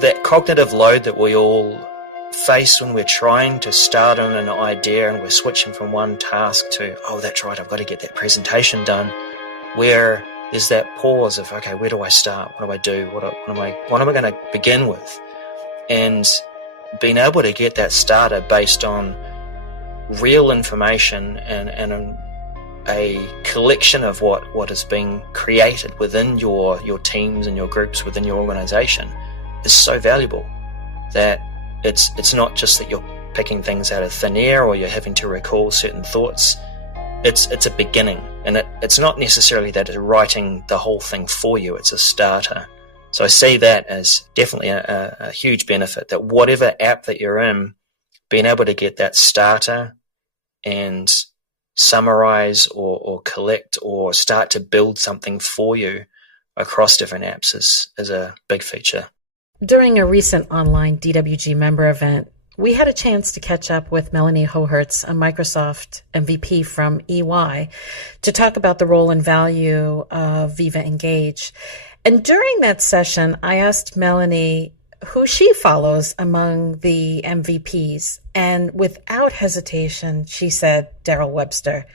that cognitive load that we all face when we're trying to start on an idea and we're switching from one task to, oh, that's right, I've got to get that presentation done, where there's that pause of, okay, where do I start? What do I do? What am I going to begin with? And being able to get that started based on real information and a collection of what is being created within your teams and your groups within your organization is so valuable that it's not just that you're picking things out of thin air or you're having to recall certain thoughts. It's a beginning, and it's not necessarily that it's writing the whole thing for you, it's a starter. So I see that as definitely a huge benefit, that whatever app that you're in, being able to get that starter and summarize or collect or start to build something for you across different apps is a big feature. During a recent online DWG member event, we had a chance to catch up with Melanie Hohertz, a Microsoft MVP from EY, to talk about the role and value of Viva Engage. And during that session, I asked Melanie who she follows among the MVPs. And without hesitation, she said Darrell Webster.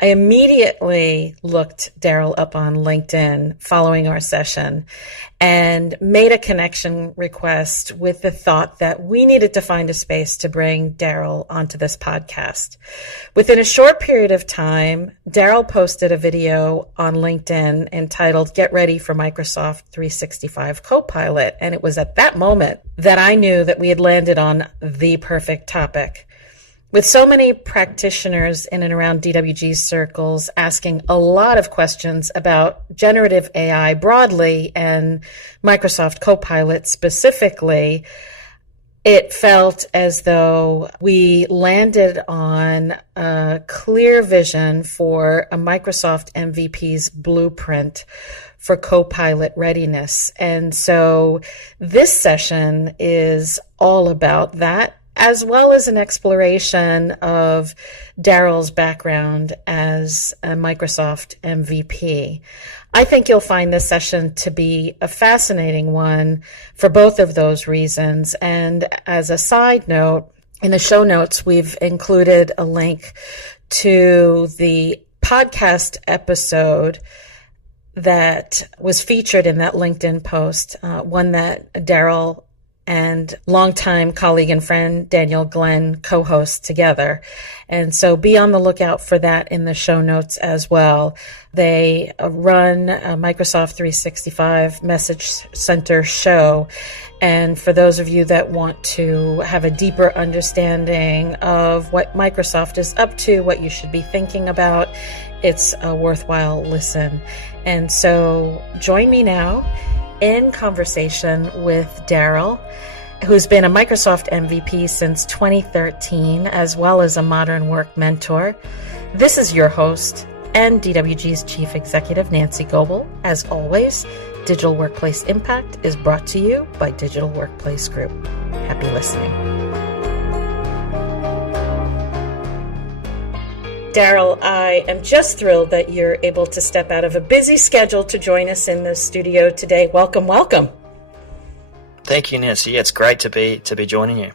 I immediately looked Darrell up on LinkedIn following our session and made a connection request with the thought that we needed to find a space to bring Darrell onto this podcast. Within a short period of time, Darrell posted a video on LinkedIn entitled Get Ready for Microsoft 365 Copilot. And it was at that moment that I knew that we had landed on the perfect topic. With so many practitioners in and around DWG circles asking a lot of questions about generative AI broadly and Microsoft Copilot specifically, it felt as though we landed on a clear vision for a Microsoft MVP's blueprint for Copilot readiness. And so this session is all about that, as well as an exploration of Darrell's background as a Microsoft MVP. I think you'll find this session to be a fascinating one for both of those reasons. And as a side note, in the show notes, we've included a link to the podcast episode that was featured in that LinkedIn post, one that Darrell and longtime colleague and friend Daniel Glenn co-host together. And so be on the lookout for that in the show notes as well. They run a Microsoft 365 Message Center show. And for those of you that want to have a deeper understanding of what Microsoft is up to, what you should be thinking about, it's a worthwhile listen. And so join me now in conversation with Darrell, who's been a Microsoft MVP since 2013, as well as a modern work mentor. This is your host and DWG's Chief Executive, Nancy Goebel. As always, Digital Workplace Impact is brought to you by Digital Workplace Group. Happy listening. Darrell, I am just thrilled that you're able to step out of a busy schedule to join us in the studio today. Welcome, welcome. Thank you, Nancy. Yeah, it's great to be joining you.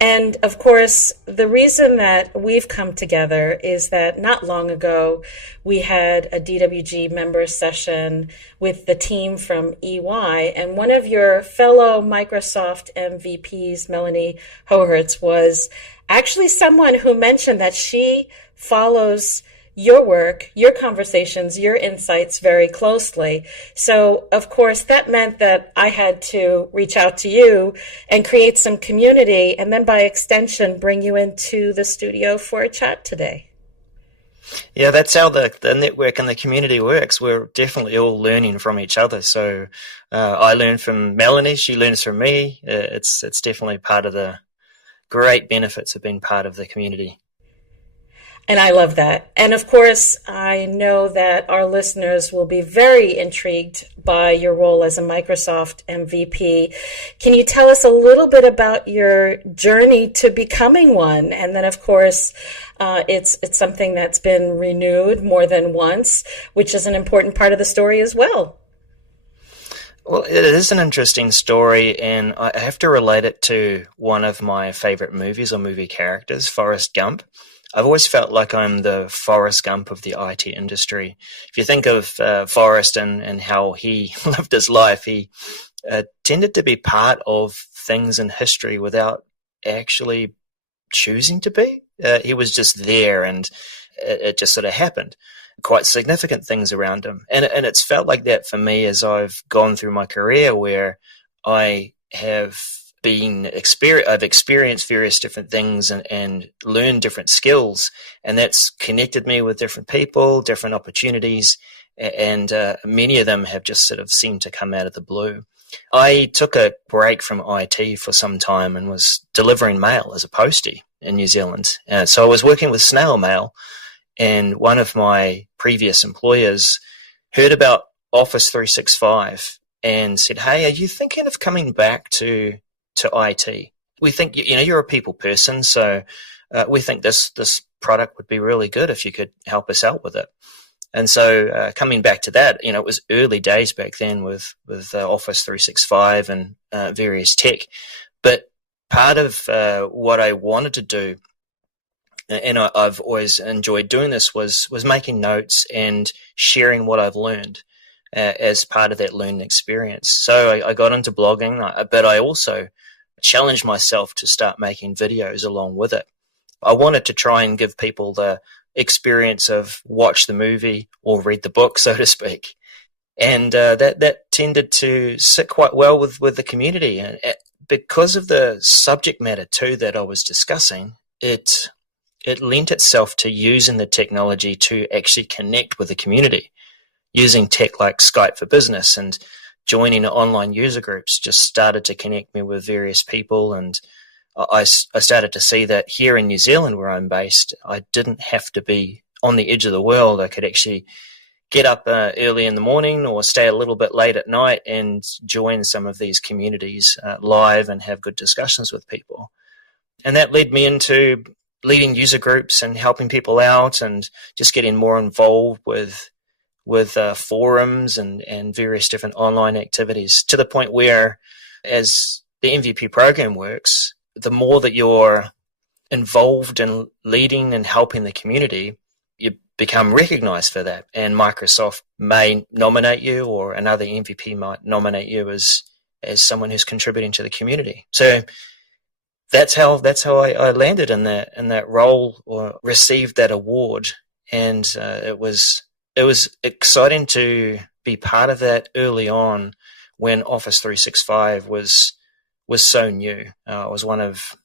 And of course, the reason that we've come together is that not long ago, we had a DWG member session with the team from EY, and one of your fellow Microsoft MVPs, Melanie Hohertz, was actually someone who mentioned that she follows your work, your conversations, your insights very closely. So, of course, that meant that I had to reach out to you and create some community, and then by extension, bring you into the studio for a chat today. Yeah, that's how the network and the community works. We're definitely all learning from each other. So I learn from Melanie, she learns from me. It's definitely part of the great benefits of being part of the community. And I love that. And of course, I know that our listeners will be very intrigued by your role as a Microsoft MVP. Can you tell us a little bit about your journey to becoming one? And then, of course, it's something that's been renewed more than once, which is an important part of the story as well. Well, it is an interesting story, and I have to relate it to one of my favorite movies or movie characters, Forrest Gump. I've always felt like I'm the Forrest Gump of the IT industry. If you think of Forrest and how he lived his life, he tended to be part of things in history without actually choosing to be. He was just there, and it just sort of happened. Quite significant things around him, and it's felt like that for me as I've gone through my career, where I have I've experienced various different things and learned different skills, and that's connected me with different people, different opportunities, and many of them have just sort of seemed to come out of the blue. I took a break from IT for some time and was delivering mail as a postie in New Zealand. So I was working with snail mail, and one of my previous employers heard about Office 365 and said, "Hey, are you thinking of coming back to IT? We think you're a people person, so we think this product would be really good if you could help us out with it." And so coming back to that, it was early days back then with Office 365 and various tech. But part of what I wanted to do, and I've always enjoyed doing this, was making notes and sharing what I've learned as part of that learning experience. So I got into blogging, but I also challenged myself to start making videos along with it. I wanted to try and give people the experience of watch the movie or read the book, so to speak. And that tended to sit quite well with the community. And because of the subject matter too that I was discussing, it lent itself to using the technology to actually connect with the community. Using tech like Skype for Business and joining online user groups just started to connect me with various people, and I started to see that here in New Zealand, where I'm based, I didn't have to be on the edge of the world. I could actually get up early in the morning or stay a little bit late at night and join some of these communities live and have good discussions with people. And that led me into leading user groups and helping people out and just getting more involved with forums and various different online activities, to the point where, as the MVP program works, the more that you're involved in leading and helping the community, you become recognized for that. And Microsoft may nominate you, or another MVP might nominate you as someone who's contributing to the community. So that's how I landed in that role, or received that award. And it was exciting to be part of that early on, when Office 365 was so new. I was one of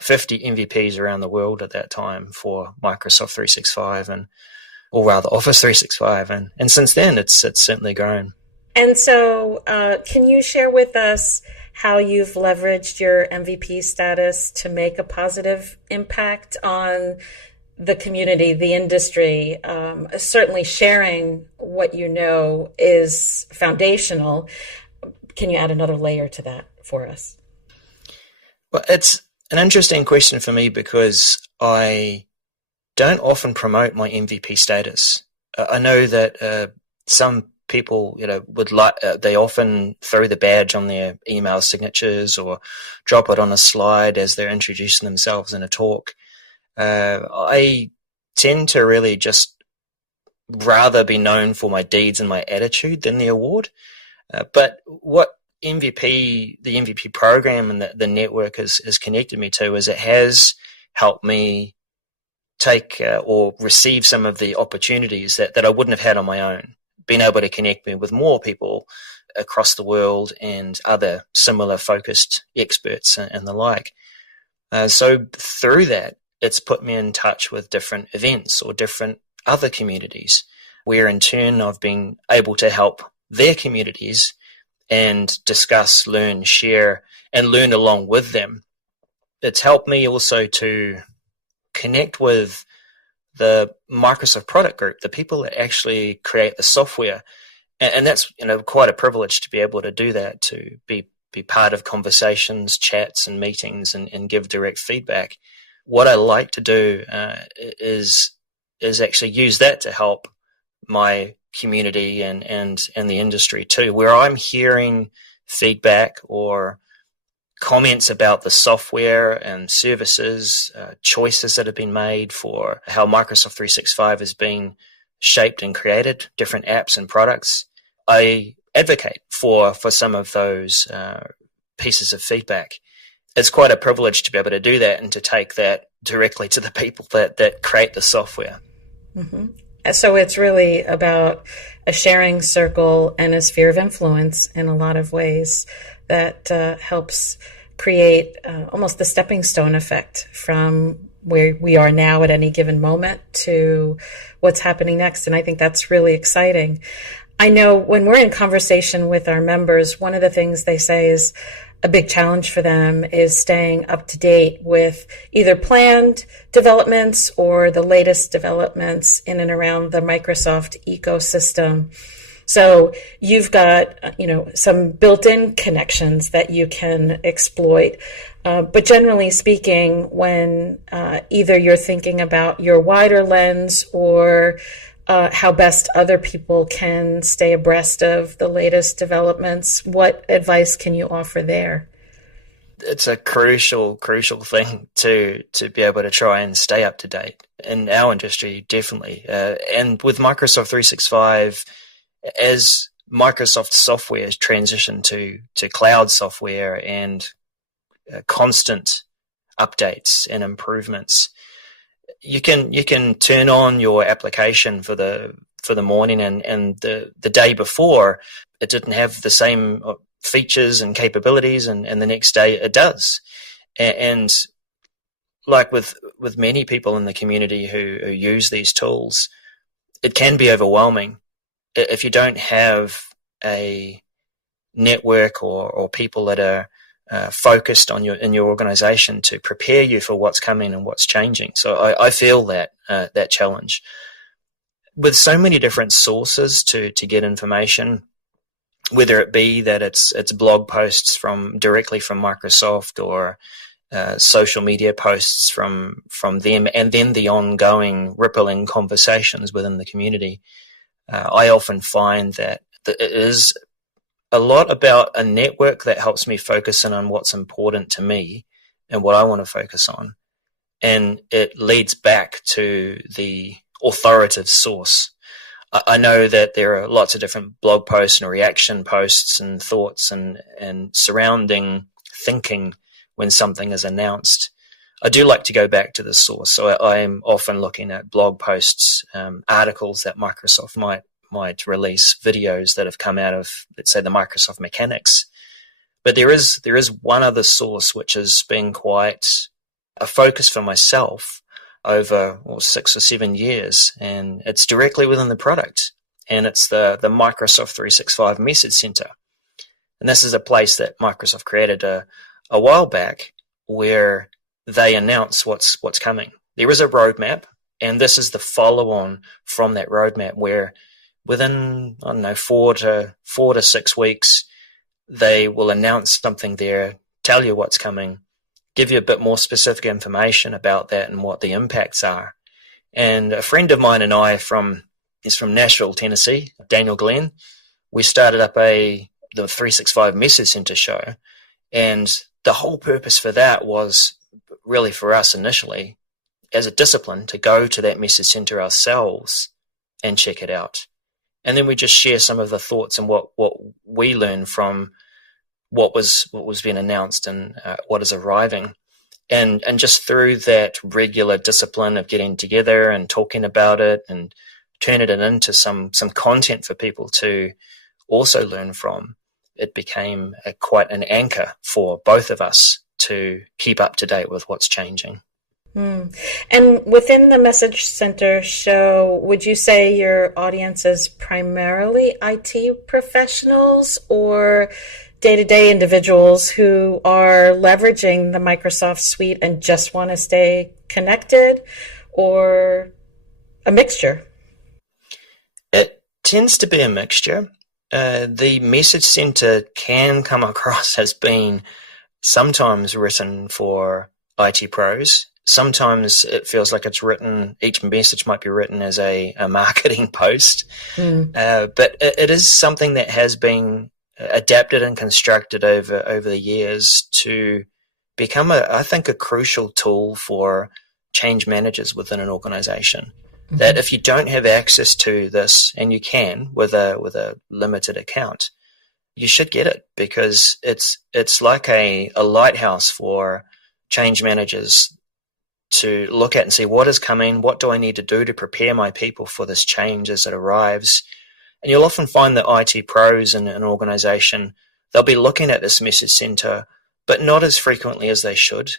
50 MVPs around the world at that time for Microsoft 365, or rather Office 365, and since then it's certainly grown. And so, can you share with us how you've leveraged your MVP status to make a positive impact on the community, the industry? Certainly sharing what you know is foundational. Can you add another layer to that for us? Well, it's an interesting question for me, because I don't often promote my MVP status. I know that some people, would like, they often throw the badge on their email signatures or drop it on a slide as they're introducing themselves in a talk. I tend to really just rather be known for my deeds and my attitude than the award. But what the MVP program and the network has connected me to is it has helped me take or receive some of the opportunities that I wouldn't have had on my own, being able to connect me with more people across the world and other similar focused experts and the like. So through that, it's put me in touch with different events or different other communities, where in turn I've been able to help their communities and discuss, learn, share, and learn along with them. It's helped me also to connect with the Microsoft product group, the people that actually create the software. And that's quite a privilege to be able to do that, to be part of conversations, chats, and meetings, and give direct feedback. What I like to do is actually use that to help my community and the industry too, where I'm hearing feedback or comments about the software and services, choices that have been made for how Microsoft 365 has been shaped and created, different apps and products. I advocate for some of those pieces of feedback. It's quite a privilege to be able to do that and to take that directly to the people that create the software. Mm-hmm. So it's really about a sharing circle and a sphere of influence in a lot of ways that helps create almost the stepping stone effect from where we are now at any given moment to what's happening next. And I think that's really exciting. I know when we're in conversation with our members, one of the things they say is a big challenge for them is staying up to date with either planned developments or the latest developments in and around the Microsoft ecosystem. So you've got, some built-in connections that you can exploit. But generally speaking, when either you're thinking about your wider lens or how best other people can stay abreast of the latest developments, what advice can you offer there? It's a crucial thing to be able to try and stay up to date in our industry, definitely. And with Microsoft 365, as Microsoft software has transitioned to cloud software and constant updates and improvements, you can turn on your application for the morning and the day before it didn't have the same features and capabilities, and the next day it does. And like with many people in the community who use these tools, it can be overwhelming if you don't have a network or people that are focused on in your organization to prepare you for what's coming and what's changing. So I feel that challenge. With so many different sources to get information, whether it be that it's blog posts directly from Microsoft or social media posts from them, and then the ongoing rippling conversations within the community, I often find that it is a lot about a network that helps me focus in on what's important to me and what I want to focus on. And it leads back to the authoritative source. I know that there are lots of different blog posts and reaction posts and thoughts and surrounding thinking when something is announced. I do like to go back to the source. So I'm often looking at blog posts, articles that Microsoft might release, videos that have come out of, let's say, the Microsoft mechanics. But there is one other source which has been quite a focus for myself over 6 or 7 years, and it's directly within the product, and it's the Microsoft 365 Message Center. And this is a place that Microsoft created a while back where they announce what's coming. There is a roadmap, and this is the follow-on from that roadmap where within, 4 to 6 weeks, they will announce something there, tell you what's coming, give you a bit more specific information about that and what the impacts are. And a friend of mine and I is from Nashville, Tennessee, Daniel Glenn. We started up the 365 Message Center show, and the whole purpose for that was really for us initially as a discipline to go to that message center ourselves and check it out. And then we just share some of the thoughts and what we learned from what was being announced and what is arriving. And just through that regular discipline of getting together and talking about it and turning it into some content for people to also learn from, it became quite an anchor for both of us to keep up to date with what's changing. Mm. And within the Message Center show, would you say your audience is primarily IT professionals or day-to-day individuals who are leveraging the Microsoft suite and just want to stay connected, or a mixture? It tends to be a mixture. The Message Center can come across as being sometimes written for IT pros sometimes it feels like each message might be written as a marketing post, but it is something that has been adapted and constructed over the years to become, I think, a crucial tool for change managers within an organization. Mm-hmm. That if you don't have access to this, and you can with a limited account, you should get it, because it's like a lighthouse for change managers to look at and see what is coming, what do I need to do to prepare my people for this change as it arrives. And you'll often find that IT pros in an organization, they'll be looking at this message center, but not as frequently as they should.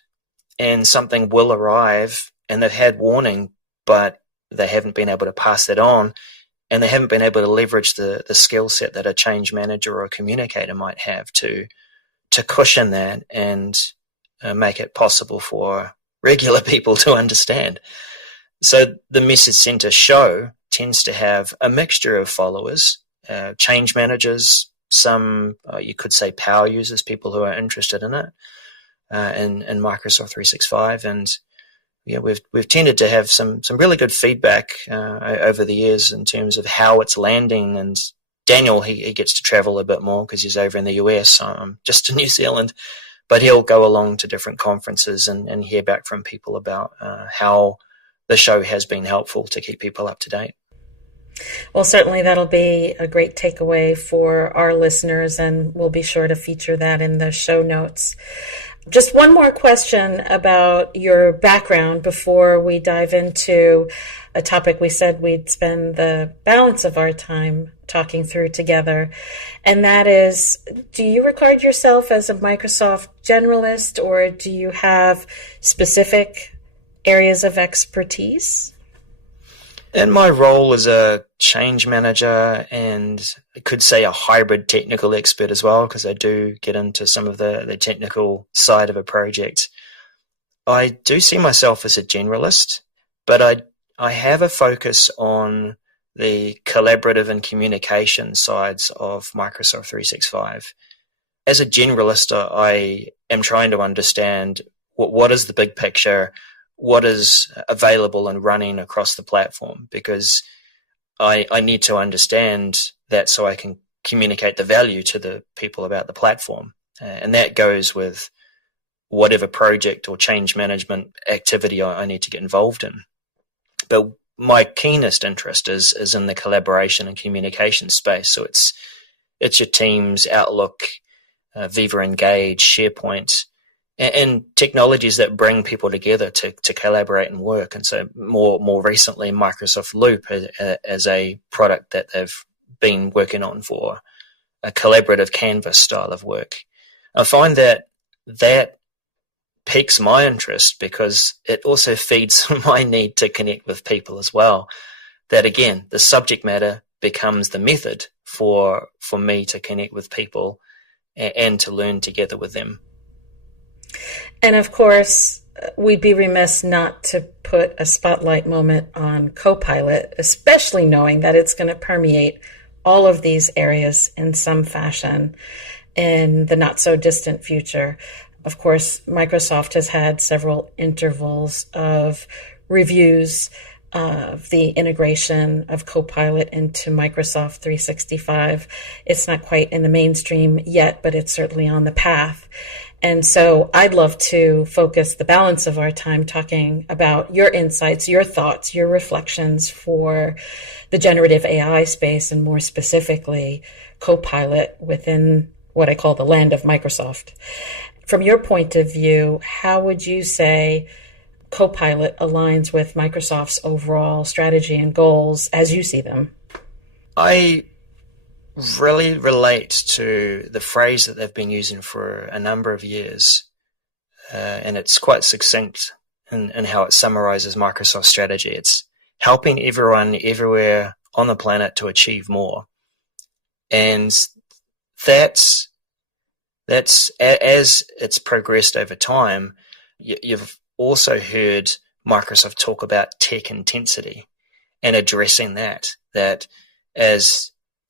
And something will arrive and they've had warning, but they haven't been able to pass that on. And they haven't been able to leverage the skill set that a change manager or a communicator might have to cushion that and make it possible for regular people to understand. So the Message Center show tends to have a mixture of followers, change managers, some you could say power users, people who are interested in it, in Microsoft 365, and yeah, we've tended to have some really good feedback over the years in terms of how it's landing. And Daniel, he gets to travel a bit more because he's over in the US. I'm just in New Zealand. But he'll go along to different conferences and hear back from people about how the show has been helpful to keep people up to date. Well, certainly that'll be a great takeaway for our listeners, and we'll be sure to feature that in the show notes. Just one more question about your background before we dive into a topic we said we'd spend the balance of our time talking through together. And that is, do you regard yourself as a Microsoft generalist, or do you have specific areas of expertise? In my role as a change manager, and I could say a hybrid technical expert as well, because I do get into some of the technical side of a project, I do see myself as a generalist, but I have a focus on the collaborative and communication sides of Microsoft 365. As a generalist, I am trying to understand what is the big picture, what is available and running across the platform, because I need to understand that so I can communicate the value to the people about the platform. And that goes with whatever project or change management activity I need to get involved in. But my keenest interest is in the collaboration and communication space. So it's your Teams, Outlook, Viva Engage, SharePoint, and technologies that bring people together to collaborate and work. And so more recently, Microsoft Loop as a product that they've been working on for a collaborative Canvas style of work. I find that piques my interest because it also feeds my need to connect with people as well. That again, the subject matter becomes the method for me to connect with people and to learn together with them. And of course, we'd be remiss not to put a spotlight moment on Copilot, especially knowing that it's going to permeate all of these areas in some fashion in the not so distant future. Of course, Microsoft has had several intervals of reviews of the integration of Copilot into Microsoft 365. It's not quite in the mainstream yet, but it's certainly on the path. And so I'd love to focus the balance of our time talking about your insights, your thoughts, your reflections for the generative AI space, and more specifically, Copilot within what I call the land of Microsoft. From your point of view, how would you say Copilot aligns with Microsoft's overall strategy and goals as you see them? I really relate to the phrase that they've been using for a number of years, and it's quite succinct in how it summarizes Microsoft's strategy. It's helping everyone everywhere on the planet to achieve more. And that's as it's progressed over time, you've also heard Microsoft talk about tech intensity and addressing that as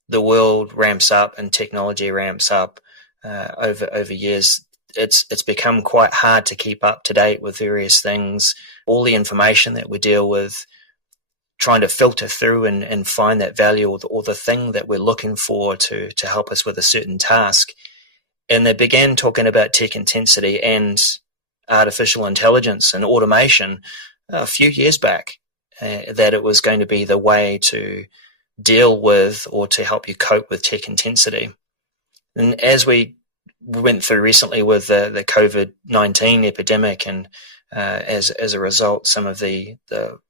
the world ramps up and technology ramps up over years, it's become quite hard to keep up to date with various things, all the information that we deal with, trying to filter through and find that value or the thing that we're looking for to help us with a certain task. And they began talking about tech intensity and artificial intelligence and automation a few years back, that it was going to be the way to deal with or to help you cope with tech intensity. And as we went through recently with the COVID-19 epidemic, and as a result, some of the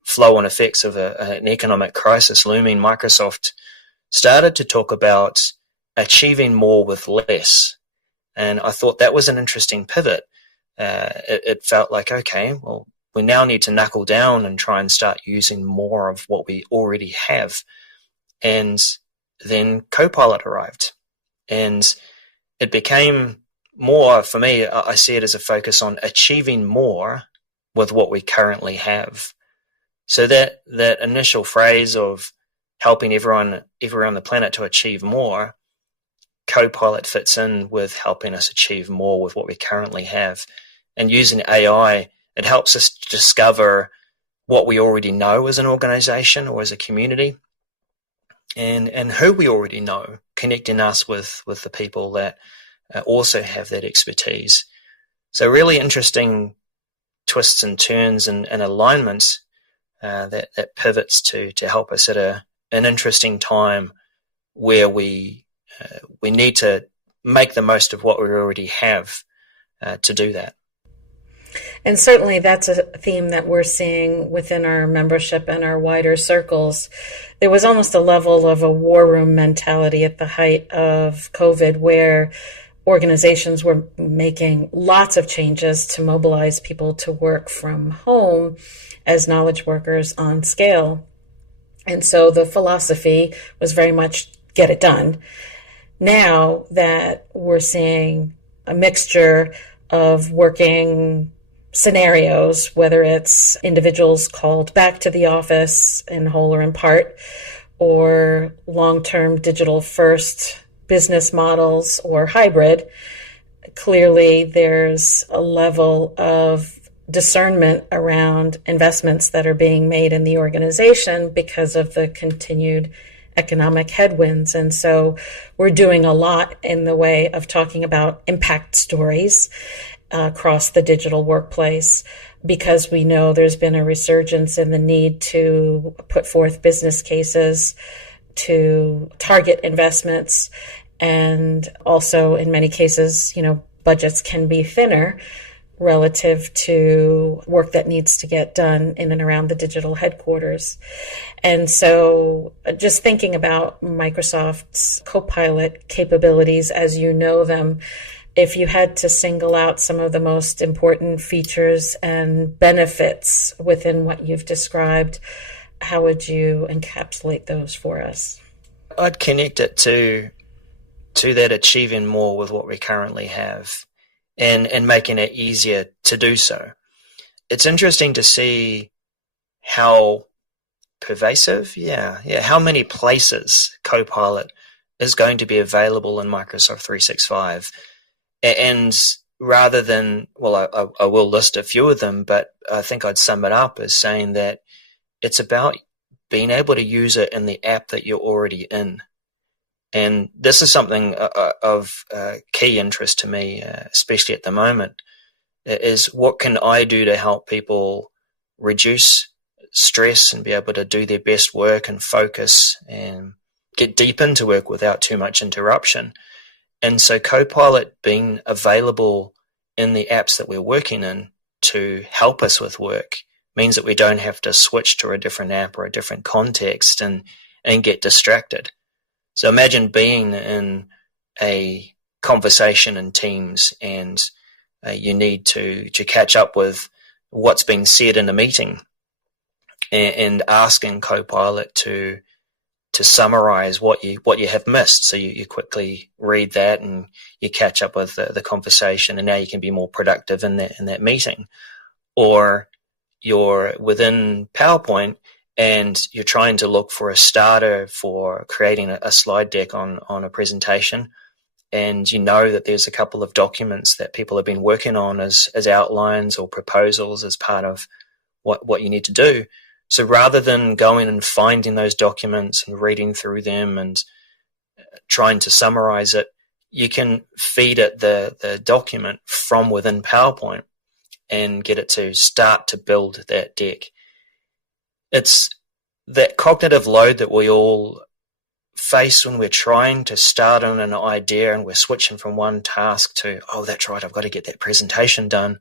flow-on effects of an economic crisis looming, Microsoft started to talk about achieving more with less. And I thought that was an interesting pivot. It felt like, okay, well, we now need to knuckle down and try and start using more of what we already have. And then Copilot arrived. And it became more, for me, I see it as a focus on achieving more with what we currently have. So that initial phrase of helping everyone on the planet to achieve more, Copilot fits in with helping us achieve more with what we currently have. And using AI, it helps us discover what we already know as an organization or as a community, and who we already know, connecting us with the people that also have that expertise. So really interesting twists and turns and alignments that pivots to help us at an interesting time where we need to make the most of what we already have to do that. And certainly that's a theme that we're seeing within our membership and our wider circles. There was almost a level of a war room mentality at the height of COVID, where organizations were making lots of changes to mobilize people to work from home as knowledge workers on scale. And so the philosophy was very much get it done. Now that we're seeing a mixture of working scenarios, whether it's individuals called back to the office in whole or in part, or long-term digital first business models or hybrid, clearly there's a level of discernment around investments that are being made in the organization because of the continued economic headwinds. And so we're doing a lot in the way of talking about impact stories across the digital workplace, because we know there's been a resurgence in the need to put forth business cases, to target investments, and also in many cases, budgets can be thinner relative to work that needs to get done in and around the digital headquarters. And so just thinking about Microsoft's Copilot capabilities as you know them, if you had to single out some of the most important features and benefits within what you've described, how would you encapsulate those for us? I'd connect it to that achieving more with what we currently have and making it easier to do so. It's interesting to see how pervasive, how many places Copilot is going to be available in Microsoft 365. And rather than, I will list a few of them, but I think I'd sum it up as saying that it's about being able to use it in the app that you're already in. And this is something of key interest to me, especially at the moment, is what can I do to help people reduce stress and be able to do their best work and focus and get deep into work without too much interruption. And so Copilot being available in the apps that we're working in to help us with work means that we don't have to switch to a different app or a different context and get distracted. So imagine being in a conversation in Teams and you need to catch up with what's been said in a meeting and asking Copilot to summarize what you have missed. So you quickly read that and you catch up with the conversation, and now you can be more productive in that meeting. Or you're within PowerPoint and you're trying to look for a starter for creating a slide deck on a presentation, and you know that there's a couple of documents that people have been working on as outlines or proposals as part of what you need to do. So rather than going and finding those documents and reading through them and trying to summarize it, you can feed it the document from within PowerPoint and get it to start to build that deck. It's that cognitive load that we all face when we're trying to start on an idea and we're switching from one task to, oh, that's right, I've got to get that presentation done,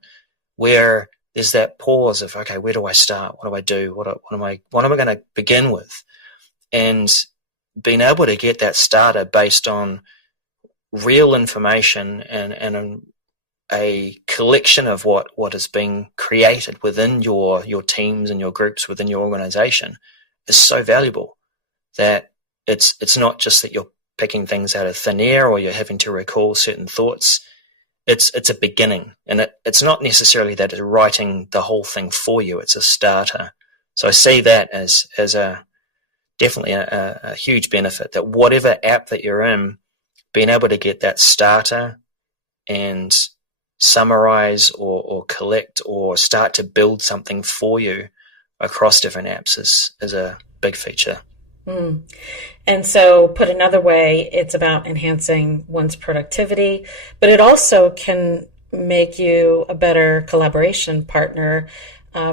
where there's that pause of, okay, where do I start? What do I do? What am I going to begin with? And being able to get that started based on real information and a collection of what is being created within your teams and your groups within your organization is so valuable that it's not just that you're picking things out of thin air or you're having to recall certain thoughts. It's a beginning, and it's not necessarily that it's writing the whole thing for you. It's a starter. So I see that as definitely a huge benefit, that whatever app that you're in, being able to get that starter and summarize or collect or start to build something for you across different apps is a big feature. Mm. And so, put another way, it's about enhancing one's productivity, but it also can make you a better collaboration partner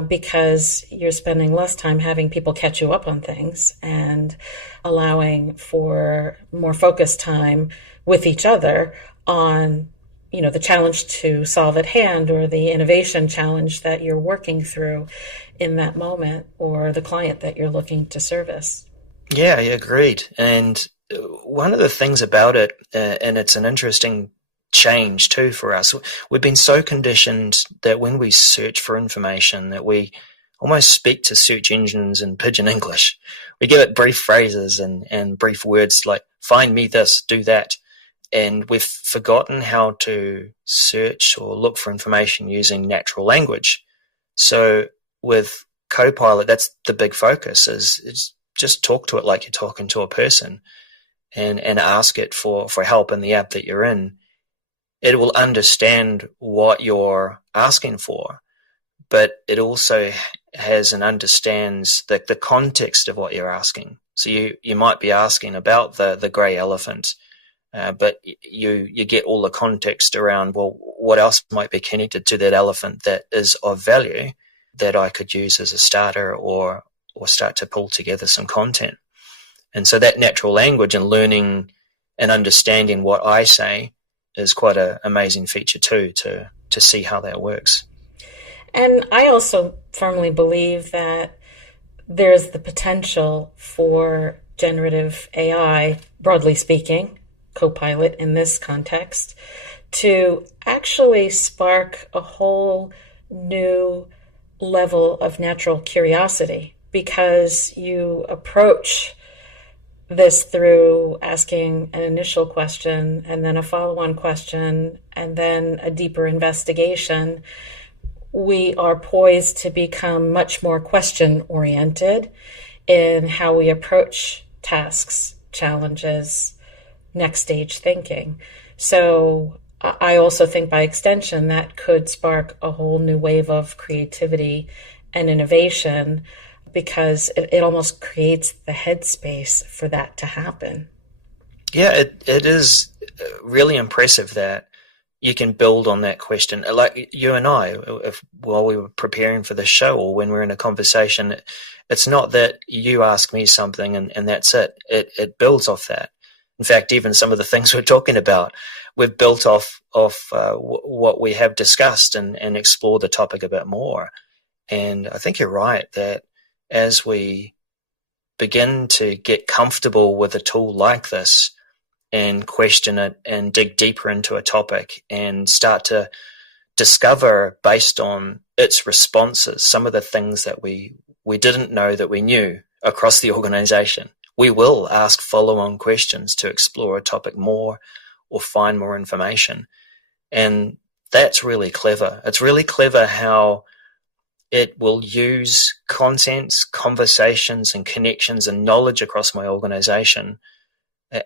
because you're spending less time having people catch you up on things and allowing for more focused time with each other on, the challenge to solve at hand or the innovation challenge that you're working through in that moment or the client that you're looking to service. Yeah, I agreed. And one of the things about it, and it's an interesting change too for us, we've been so conditioned that when we search for information that we almost speak to search engines in pidgin English. We give it brief phrases and brief words like, find me this, do that. And we've forgotten how to search or look for information using natural language. So with Copilot, that's the big focus, is just talk to it like you're talking to a person and ask it for help in the app that you're in. It will understand what you're asking for, but it also has and understands the context of what you're asking. So you might be asking about the grey elephant, but you get all the context around, well, what else might be connected to that elephant that is of value that I could use as a starter or start to pull together some content. And so that natural language and learning and understanding what I say is quite an amazing feature too, to see how that works. And I also firmly believe that there's the potential for generative AI, broadly speaking, Copilot in this context, to actually spark a whole new level of natural curiosity, because you approach this through asking an initial question and then a follow-on question and then a deeper investigation. We are poised to become much more question-oriented in how we approach tasks, challenges, next stage thinking. So I also think by extension that could spark a whole new wave of creativity and innovation, because it almost creates the headspace for that to happen. Yeah, it is really impressive that you can build on that question. Like you and I, while we were preparing for the show or when we're in a conversation, it's not that you ask me something and that's it. It builds off that. In fact, even some of the things we're talking about, we've built off what we have discussed and explored the topic a bit more. And I think you're right that as we begin to get comfortable with a tool like this and question it and dig deeper into a topic and start to discover based on its responses some of the things that we didn't know that we knew across the organization, we will ask follow-on questions to explore a topic more or find more information. And that's really clever. It's really clever how it will use contents, conversations, and connections and knowledge across my organization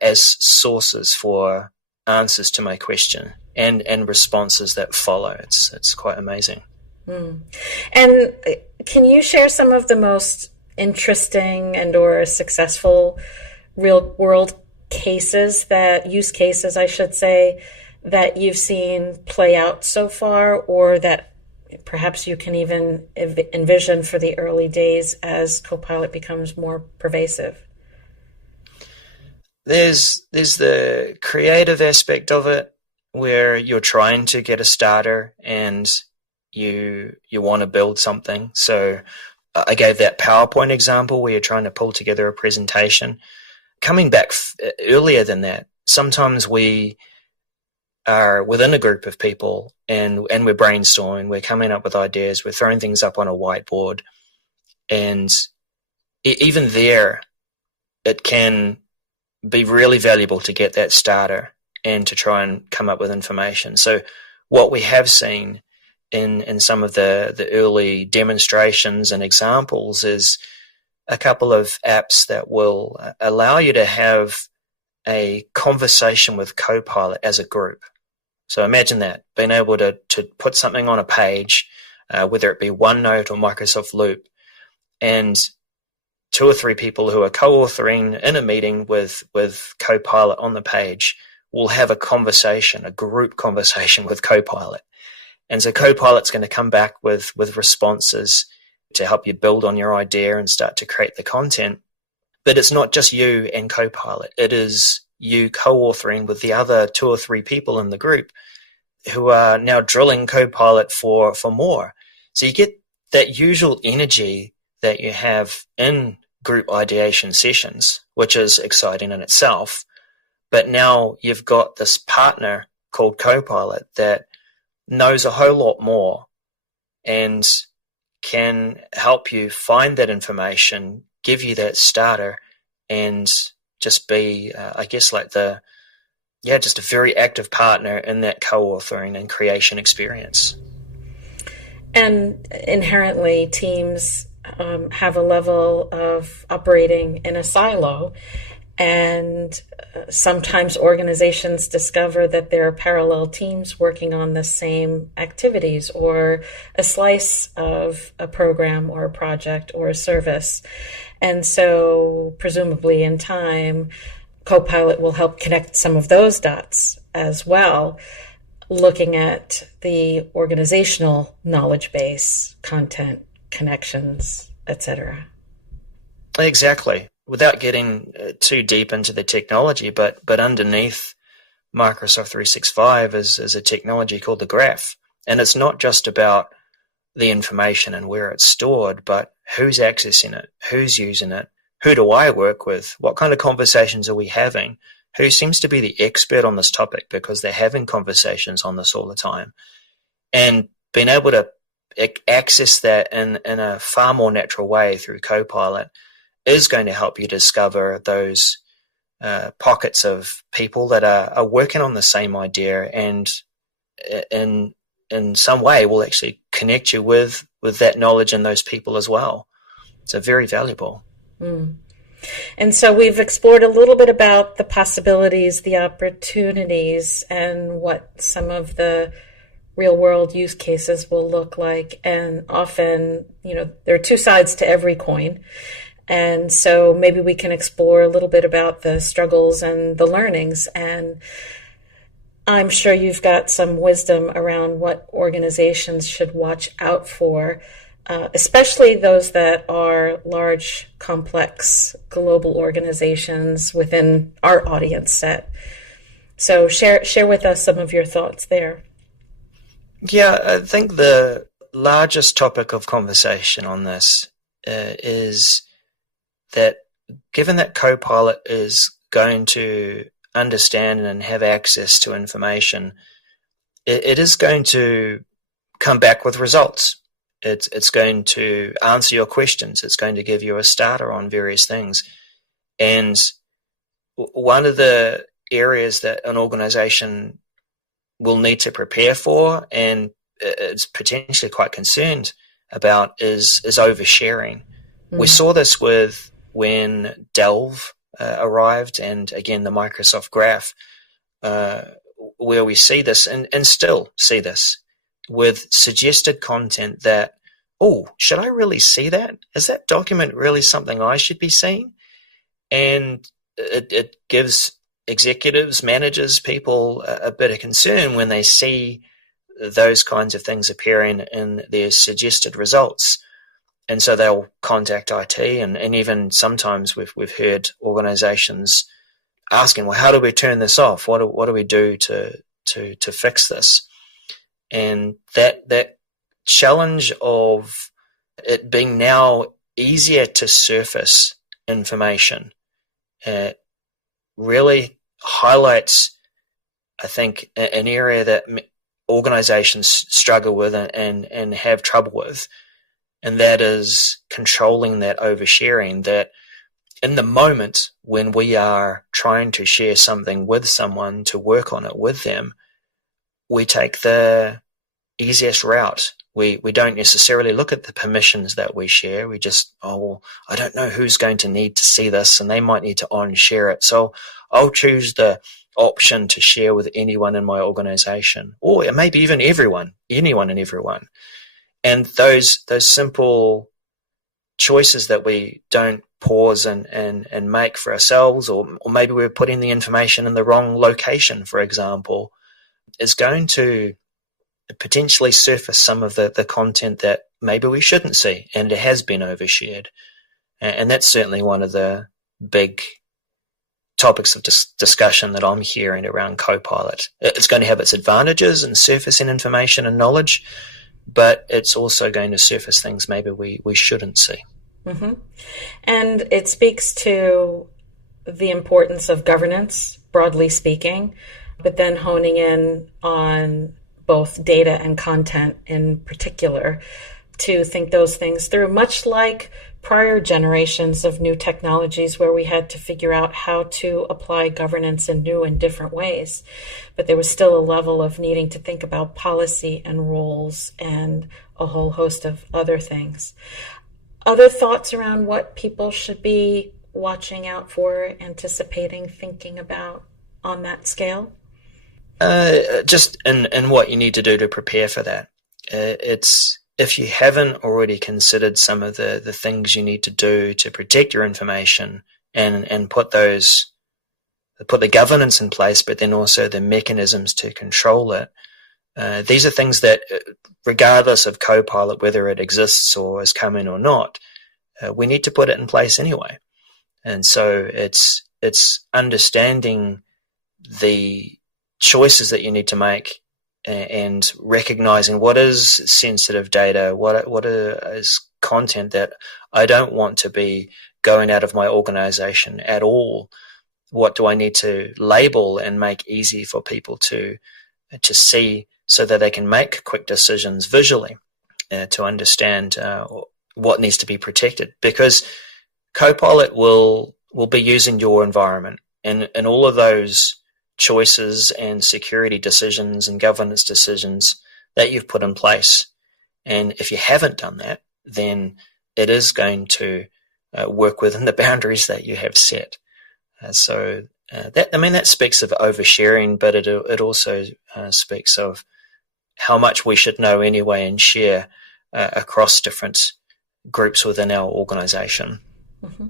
as sources for answers to my question and responses that follow. It's quite amazing. And can you share some of the most interesting and or successful real world use cases, I should say, that you've seen play out so far, or that perhaps you can even envision for the early days as Copilot becomes more pervasive? There's the creative aspect of it, where you're trying to get a starter and you want to build something. So I gave that PowerPoint example where you're trying to pull together a presentation. Coming back earlier than that, sometimes we are within a group of people and we're brainstorming, we're coming up with ideas, we're throwing things up on a whiteboard, and even there it can be really valuable to get that starter and to try and come up with information. So what we have seen in some of the early demonstrations and examples is a couple of apps that will allow you to have a conversation with Copilot as a group. So imagine that, being able to put something on a page, whether it be OneNote or Microsoft Loop, and 2 or 3 people who are co-authoring in a meeting with Copilot on the page will have a conversation, a group conversation with Copilot. And so Copilot's going to come back with responses to help you build on your idea and start to create the content. But it's not just you and Copilot. It is you co-authoring with the other 2 or 3 people in the group who are now drilling Copilot for more. So you get that usual energy that you have in group ideation sessions, which is exciting in itself. But now you've got this partner called Copilot that knows a whole lot more and can help you find that information, give you that starter, and just be, I guess, like just a very active partner in that co-authoring and creation experience. And inherently, teams have a level of operating in a silo, and sometimes organizations discover that there are parallel teams working on the same activities or a slice of a program or a project or a service. And so presumably in time, Copilot will help connect some of those dots as well, looking at the organizational knowledge base, content, connections, etc. Exactly. Without getting too deep into the technology, but underneath Microsoft 365 is a technology called the graph. And it's not just about the information and where it's stored, but who's accessing it, who's using it, who do I work with, what kind of conversations are we having, who seems to be the expert on this topic because they're having conversations on this all the time. And being able to access that in a far more natural way through Copilot is going to help you discover those pockets of people that are working on the same idea, and in some way will actually connect you with that knowledge and those people as well. So very valuable. And so we've explored a little bit about the possibilities, the opportunities, and what some of the real world use cases will look like. And often, there are 2 sides to every coin. And so maybe we can explore a little bit about the struggles and the learnings. And I'm sure you've got some wisdom around what organizations should watch out for, especially those that are large, complex, global organizations within our audience set. So share with us some of your thoughts there. Yeah, I think the largest topic of conversation on this is that given that Copilot is going to understand and have access to information, it is going to come back with results. It's going to answer your questions. It's going to give you a starter on various things. And one of the areas that an organization will need to prepare for, and is potentially quite concerned about, is oversharing. We saw this when Delve arrived, and again the Microsoft Graph. where we see this and still see this with suggested content that, oh, should I really see that? Is that document really something I should be seeing? And it gives executives, managers, people a bit of concern when they see those kinds of things appearing in their suggested results. And so they'll contact IT, and even sometimes we've heard organizations asking, well, how do we turn this off? What do we do to fix this? And that challenge of it being now easier to surface information really highlights, I think, an area that organizations struggle with and have trouble with, and that is controlling that oversharing. That in the moment when we are trying to share something with someone to work on it with them, we take the easiest route. We don't necessarily look at the permissions that we share. We just, oh, well, I don't know who's going to need to see this, and they might need to on-share it. So I'll choose the option to share with anyone in my organization, or maybe even anyone and everyone. And those simple choices that we don't pause and make for ourselves, or maybe we're putting the information in the wrong location, for example, is going to potentially surface some of the content that maybe we shouldn't see, and it has been overshared. And that's certainly one of the big topics of discussion that I'm hearing around Copilot. It's going to have its advantages in surfacing information and knowledge, but it's also going to surface things maybe we shouldn't see. Mm-hmm. And it speaks to the importance of governance, broadly speaking, but then honing in on both data and content in particular, to think those things through, much like prior generations of new technologies where we had to figure out how to apply governance in new and different ways. But there was still a level of needing to think about policy and roles and a whole host of other things. Other thoughts around what people should be watching out for, anticipating, thinking about on that scale? Just in what you need to do to prepare for that. It's, if you haven't already considered some of the things you need to do to protect your information and put the governance in place, but then also the mechanisms to control it. These are things that, regardless of Copilot, whether it exists or is coming or not, we need to put it in place anyway. And so it's understanding the choices that you need to make and recognizing what is sensitive data, what is content that I don't want to be going out of my organization at all. What do I need to label and make easy for people to see, so that they can make quick decisions visually to understand what needs to be protected? Because Copilot will be using your environment, and all of those choices and security decisions and governance decisions that you've put in place. And if you haven't done that, then it is going to work within the boundaries that you have set. That speaks of oversharing, but it also speaks of how much we should know anyway and share across different groups within our organization. Mm-hmm.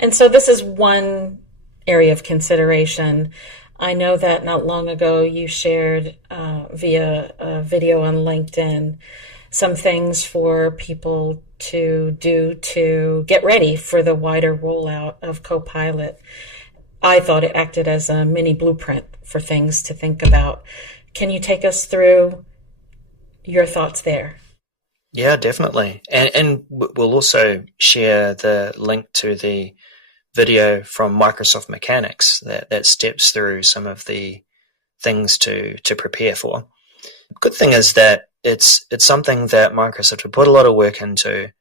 And so this is one area of consideration. I know that not long ago you shared via a video on LinkedIn some things for people to do to get ready for the wider rollout of Copilot. I thought it acted as a mini blueprint for things to think about. Can you take us through your thoughts there? Yeah, definitely. And we'll also share the link to the video from Microsoft Mechanics that steps through some of the things to prepare for. Good thing is that it's something that Microsoft will put a lot of work into,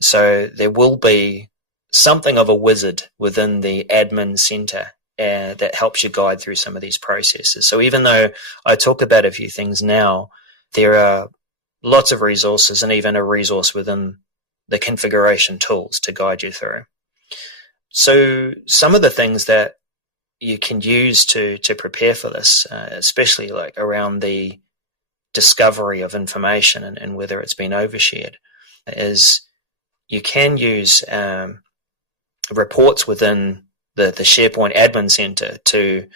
so there will be something of a wizard within the admin center that helps you guide through some of these processes. So even though I talk about a few things now, there are lots of resources and even a resource within the configuration tools to guide you through. So some of the things that you can use to prepare for this, especially like around the discovery of information and whether it's been overshared, is you can use reports within the SharePoint Admin Center to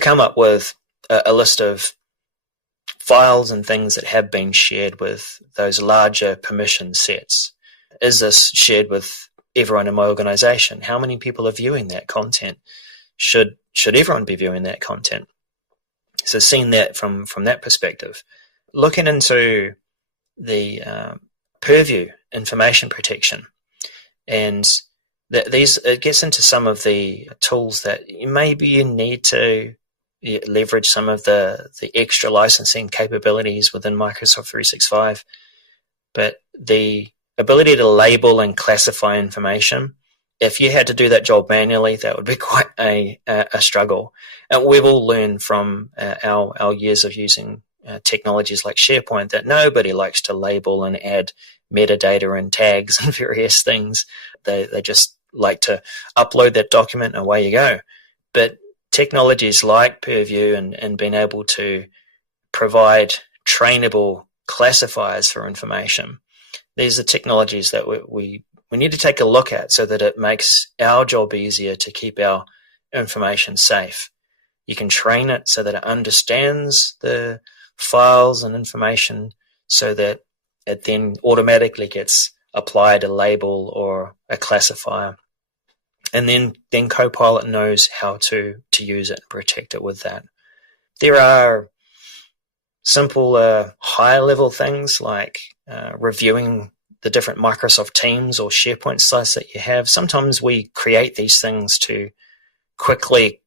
come up with a list of files and things that have been shared with those larger permission sets. Is this shared with everyone in my organization? How many people are viewing that content? Should everyone be viewing that content? So seeing that from that perspective. Looking into the purview information protection, and it gets into some of the tools that maybe you need to leverage some of the extra licensing capabilities within Microsoft 365, but the ability to label and classify information, if you had to do that job manually, that would be quite a struggle. And we've all learned from our years of using technologies like SharePoint that nobody likes to label and add metadata and tags and various things. They just like to upload that document and away you go. But technologies like Purview and being able to provide trainable classifiers for information, these are technologies that we need to take a look at so that it makes our job easier to keep our information safe. You can train it so that it understands the files and information so that it then automatically gets applied a label or a classifier. And then Copilot knows how to use it and protect it with that. There are simple higher level things like reviewing the different Microsoft Teams or SharePoint sites that you have. Sometimes we create these things to quickly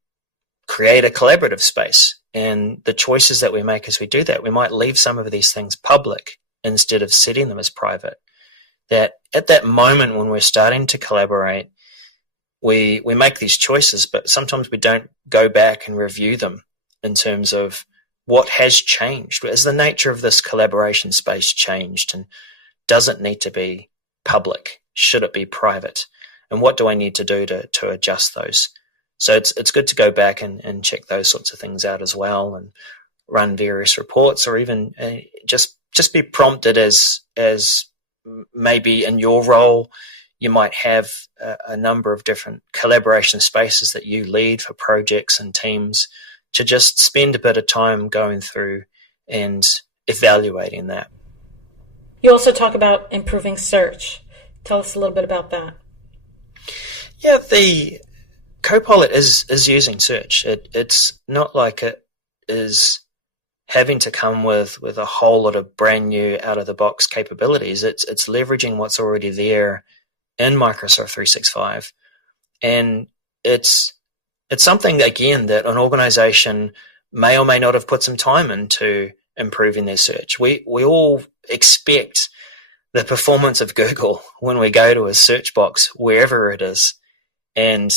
create a collaborative space. And the choices that we make as we do that, we might leave some of these things public instead of setting them as private. That at that moment when we're starting to collaborate, we make these choices, but sometimes we don't go back and review them in terms of what has changed. Has the nature of this collaboration space changed, and does it need to be public? Should it be private? And what do I need to do to adjust those? So it's good to go back and check those sorts of things out as well, and run various reports, or even just be prompted as maybe in your role you might have a number of different collaboration spaces that you lead for projects and teams, to just spend a bit of time going through and evaluating that. You also talk about improving search. Tell us a little bit about that. Yeah, the Copilot is using search. It's not like it is having to come with a whole lot of brand new out-of-the-box capabilities. It's leveraging what's already there in Microsoft 365. And it's something, again, that an organization may or may not have put some time into improving their search. We all expect the performance of Google when we go to a search box, wherever it is, and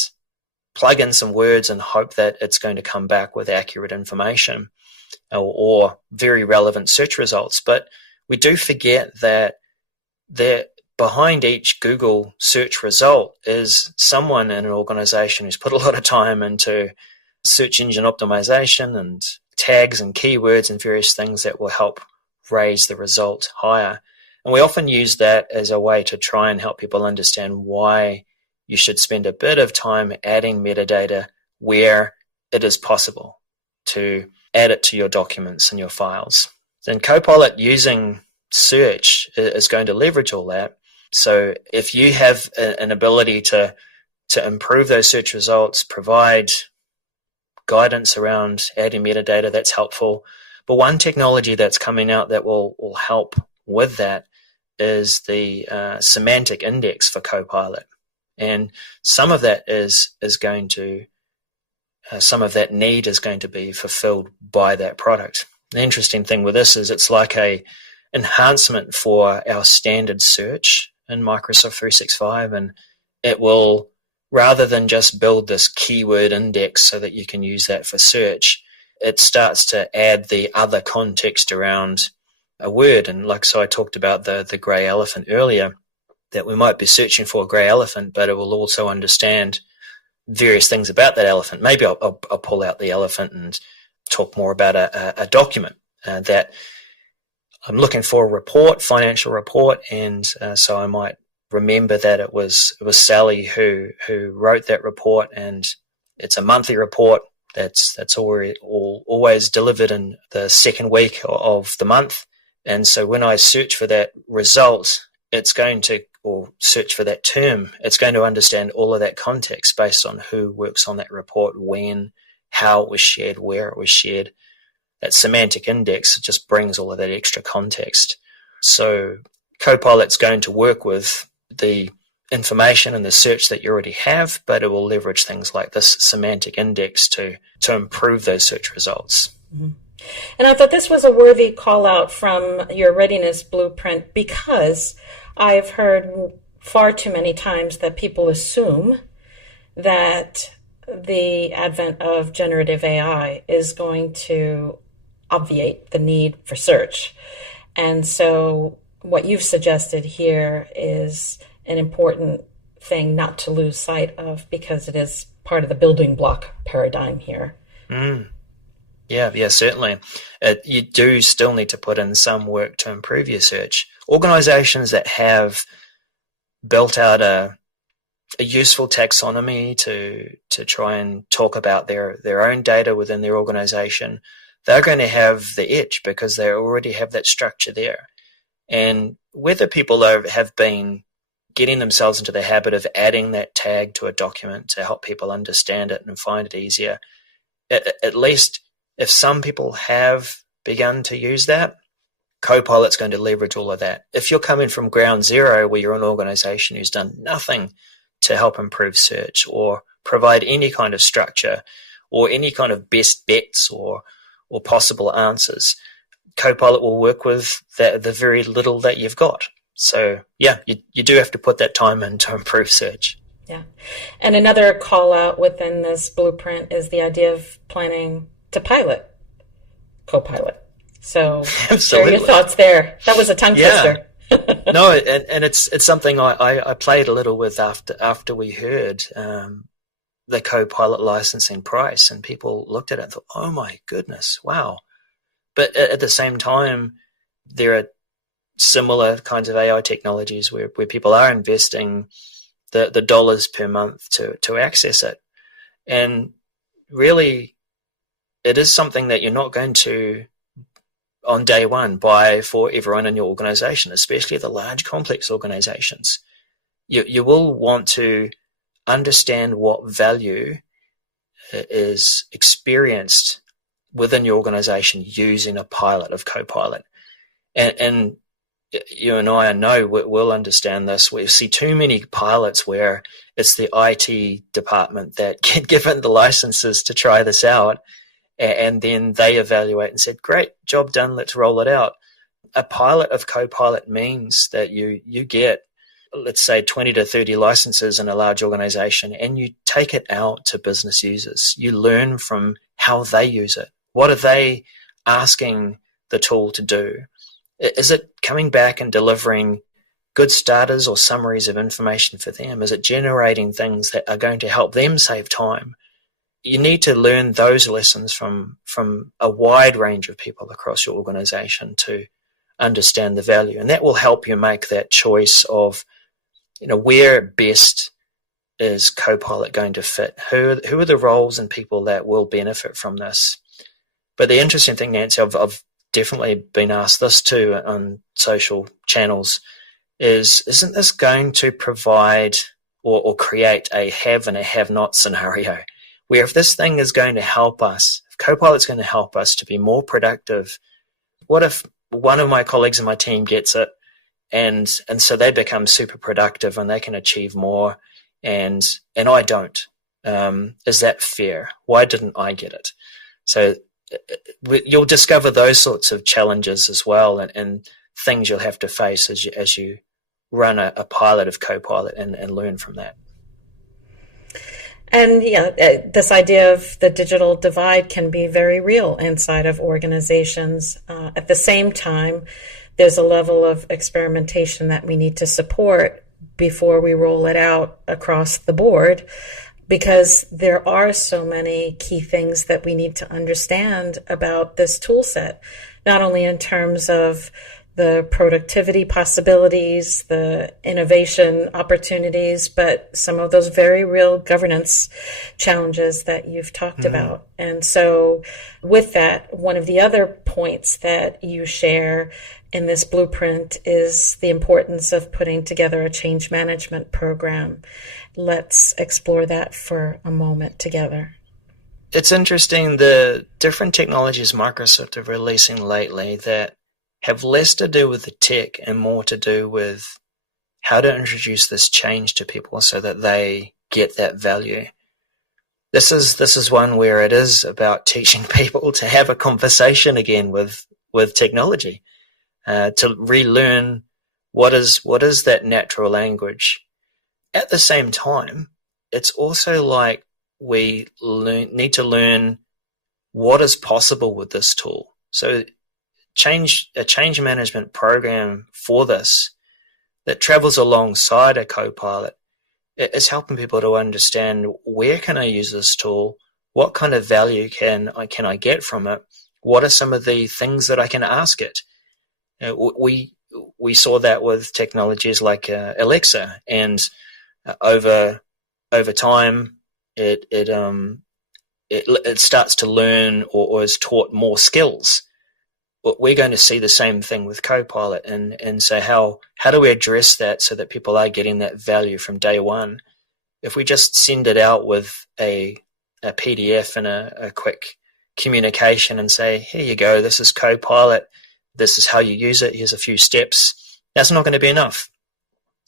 plug in some words and hope that it's going to come back with accurate information or very relevant search results. But we do forget that behind each Google search result is someone in an organization who's put a lot of time into search engine optimization and tags and keywords and various things that will help raise the result higher. And we often use that as a way to try and help people understand why you should spend a bit of time adding metadata where it is possible to add it to your documents and your files. Then Copilot using search is going to leverage all that. So if you have an ability to improve those search results, provide guidance around adding metadata, that's helpful. But one technology that's coming out that will help with that is the semantic index for Copilot. And some of that is going to, some of that need is going to be fulfilled by that product. The interesting thing with this is it's like a enhancement for our standard search in Microsoft 365, and it will, rather than just build this keyword index so that you can use that for search, it starts to add the other context around a word. And so I talked about the grey elephant earlier, that we might be searching for a grey elephant, but it will also understand various things about that elephant. Maybe I'll pull out the elephant and talk more about a document that I'm looking for a report, financial report, and so I might remember that it was Sally who wrote that report, and it's a monthly report that's always delivered in the second week of the month. And so when I search for that result, or search for that term, it's going to understand all of that context based on who works on that report, when, how it was shared, where it was shared. That semantic index just brings all of that extra context. So Copilot's going to work with the information and the search that you already have, but it will leverage things like this semantic index to improve those search results. Mm-hmm. And I thought this was a worthy call out from your readiness blueprint, because I've heard far too many times that people assume that the advent of generative AI is going to obviate the need for search. And so what you've suggested here is an important thing not to lose sight of, because it is part of the building block paradigm here. Yeah, certainly. You do still need to put in some work to improve your search. Organizations that have built out a useful taxonomy to try and talk about their own data within their organization, they're going to have the edge because they already have that structure there. And whether people have been getting themselves into the habit of adding that tag to a document to help people understand it and find it easier, at least if some people have begun to use that, Copilot's going to leverage all of that. If you're coming from ground zero, where you're an organization who's done nothing to help improve search or provide any kind of structure or any kind of best bets or possible answers, Copilot will work with the very little that you've got. So yeah, you do have to put that time in to improve search. Yeah. And another call out within this blueprint is the idea of planning to pilot Copilot. So share your thoughts there. That was a tongue twister. No, and it's something I played a little with after we heard the Copilot licensing price, and people looked at it and thought, oh my goodness, wow. But at the same time, there are similar kinds of AI technologies where people are investing the dollars per month to access it. And really, it is something that you're not going to, on day one, buy for everyone in your organization, especially the large, complex organizations. You will want to understand what value is experienced within your organization using a pilot of Copilot. And you and I know we'll understand this. We see too many pilots where it's the IT department that get given the licenses to try this out, and then they evaluate and said, great, job done, let's roll it out. A pilot of Copilot means that you get, let's say, 20 to 30 licenses in a large organization, and you take it out to business users. You learn from how they use it. What are they asking the tool to do? Is it coming back and delivering good starters or summaries of information for them? Is it generating things that are going to help them save time? You need to learn those lessons from a wide range of people across your organization to understand the value. And that will help you make that choice of, where best is Copilot going to fit? Who are the roles and people that will benefit from this? But the interesting thing, Nancy, I've definitely been asked this too on social channels, isn't this going to provide or create a have and a have-not scenario? Where if this thing is going to help us, if Copilot's going to help us to be more productive, what if one of my colleagues in my team gets it and so they become super productive and they can achieve more and I don't? Is that fair? Why didn't I get it? So you'll discover those sorts of challenges as well and things you'll have to face as you run a pilot of Copilot and learn from that. And this idea of the digital divide can be very real inside of organizations. At the same time, there's a level of experimentation that we need to support before we roll it out across the board. because there are so many key things that we need to understand about this tool set, not only in terms of the productivity possibilities, the innovation opportunities, but some of those very real governance challenges that you've talked about. And so with that, one of the other points that you share in this blueprint is the importance of putting together a change management program. Let's explore that for a moment together. It's interesting, the different technologies Microsoft are releasing lately that have less to do with the tech and more to do with how to introduce this change to people so that they get that value. This is one where it is about teaching people to have a conversation again with technology, to relearn what is that natural language. At the same time, it's also like we need to learn what is possible with this tool. So a change management program for this that travels alongside a Copilot is helping people to understand, where can I use this tool? What kind of value can I get from it? What are some of the things that I can ask it? We saw that with technologies like Alexa, and over time it starts to learn or is taught more skills. But we're going to see the same thing with Copilot, and so how do we address that so that people are getting that value from day one? If we just send it out with a PDF and a quick communication and say, here you go, this is Copilot, this is how you use it, here's a few steps, that's not going to be enough.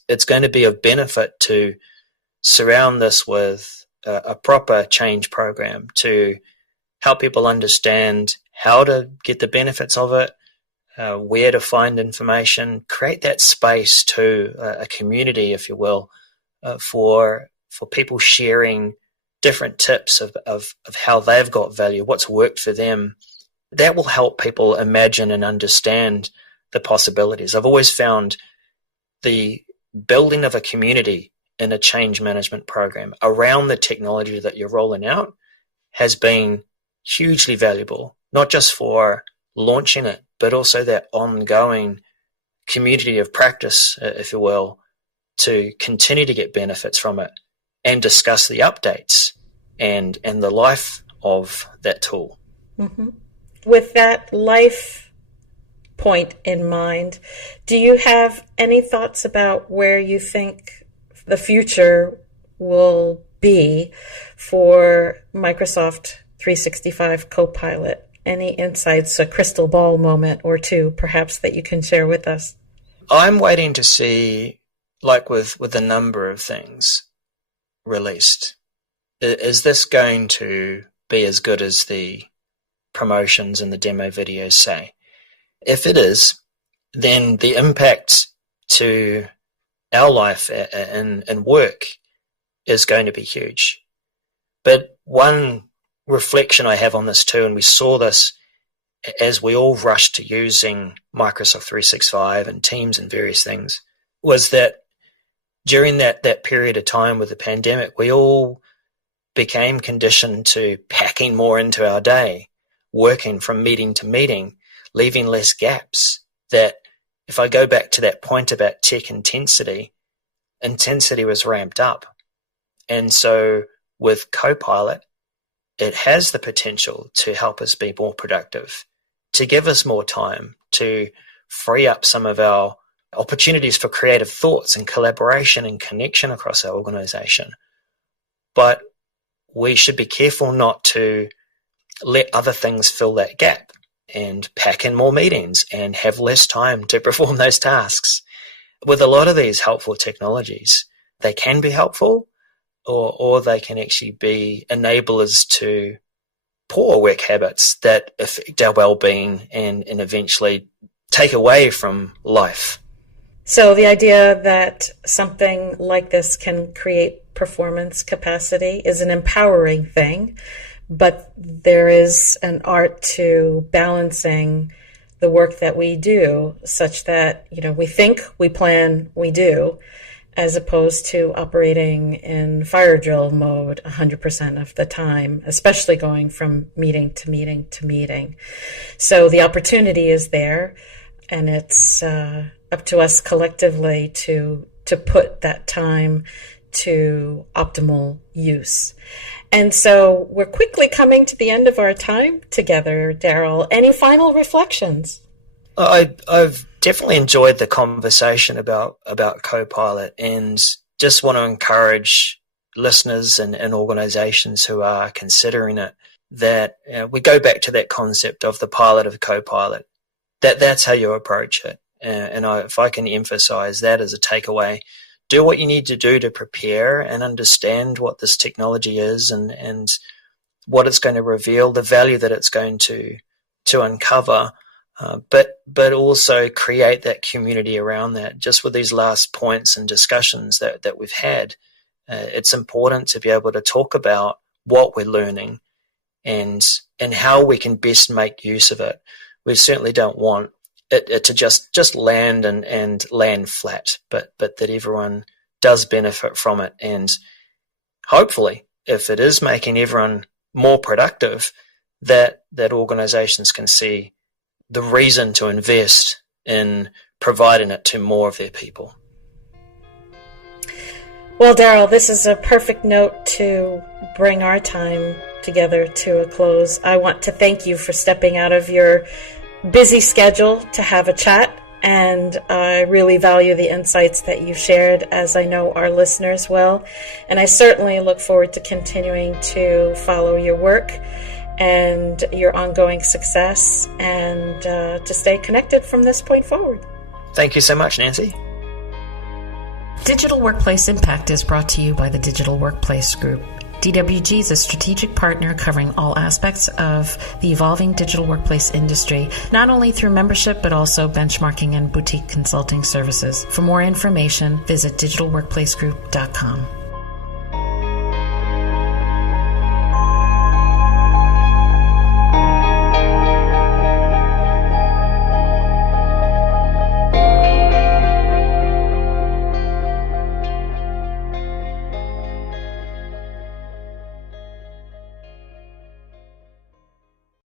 It's going to be of benefit to surround this with a proper change program to help people understand how to get the benefits of it, where to find information, create that space to a community, if you will, for people sharing different tips of how they've got value, what's worked for them. That will help people imagine and understand the possibilities. I've always found the building of a community in a change management program around the technology that you're rolling out has been hugely valuable, not just for launching it, but also that ongoing community of practice, if you will, to continue to get benefits from it and discuss the updates and the life of that tool. Mm-hmm. With that life point in mind, do you have any thoughts about where you think the future will be for Microsoft 365 Copilot? Any insights, a crystal ball moment or two, perhaps, that you can share with us? I'm waiting to see, like with a number of things released, is this going to be as good as the promotions and the demo videos say? If it is, then the impact to our life and work is going to be huge. But one reflection I have on this too, and we saw this as we all rushed to using Microsoft 365 and Teams and various things, was that during that period of time with the pandemic, we all became conditioned to packing more into our day, working from meeting to meeting, leaving less gaps. That if I go back to that point about tech intensity was ramped up. And so with Copilot, it has the potential to help us be more productive, to give us more time, to free up some of our opportunities for creative thoughts and collaboration and connection across our organization. But we should be careful not to let other things fill that gap and pack in more meetings and have less time to perform those tasks. With a lot of these helpful technologies, they can be helpful, or they can actually be enablers to poor work habits that affect our well-being and eventually take away from life. So the idea that something like this can create performance capacity is an empowering thing, but there is an art to balancing the work that we do such that, we think, we plan, we do, as opposed to operating in fire drill mode 100% of the time, especially going from meeting to meeting to meeting. So the opportunity is there, and it's up to us collectively to put that time to optimal use. And so we're quickly coming to the end of our time together, Darrell. Any final reflections? I've definitely enjoyed the conversation about Copilot, and just want to encourage listeners and organizations who are considering it that we go back to that concept of the pilot of Copilot. That's how you approach it. And if I can emphasize that as a takeaway, do what you need to do to prepare and understand what this technology is and what it's going to reveal, the value that it's going to uncover. But also create that community around that. Just with these last points and discussions that we've had, it's important to be able to talk about what we're learning and how we can best make use of it. We certainly don't want it to just land and land flat, but that everyone does benefit from it. And hopefully, if it is making everyone more productive, that organizations can see the reason to invest in providing it to more of their people. Well, Darrell, this is a perfect note to bring our time together to a close. I want to thank you for stepping out of your busy schedule to have a chat, and I really value the insights that you shared, as I know our listeners will. And I certainly look forward to continuing to follow your work and your ongoing success, and to stay connected from this point forward. Thank you so much, Nancy. Digital Workplace Impact is brought to you by the Digital Workplace Group. DWG is a strategic partner covering all aspects of the evolving digital workplace industry, not only through membership, but also benchmarking and boutique consulting services. For more information, visit digitalworkplacegroup.com.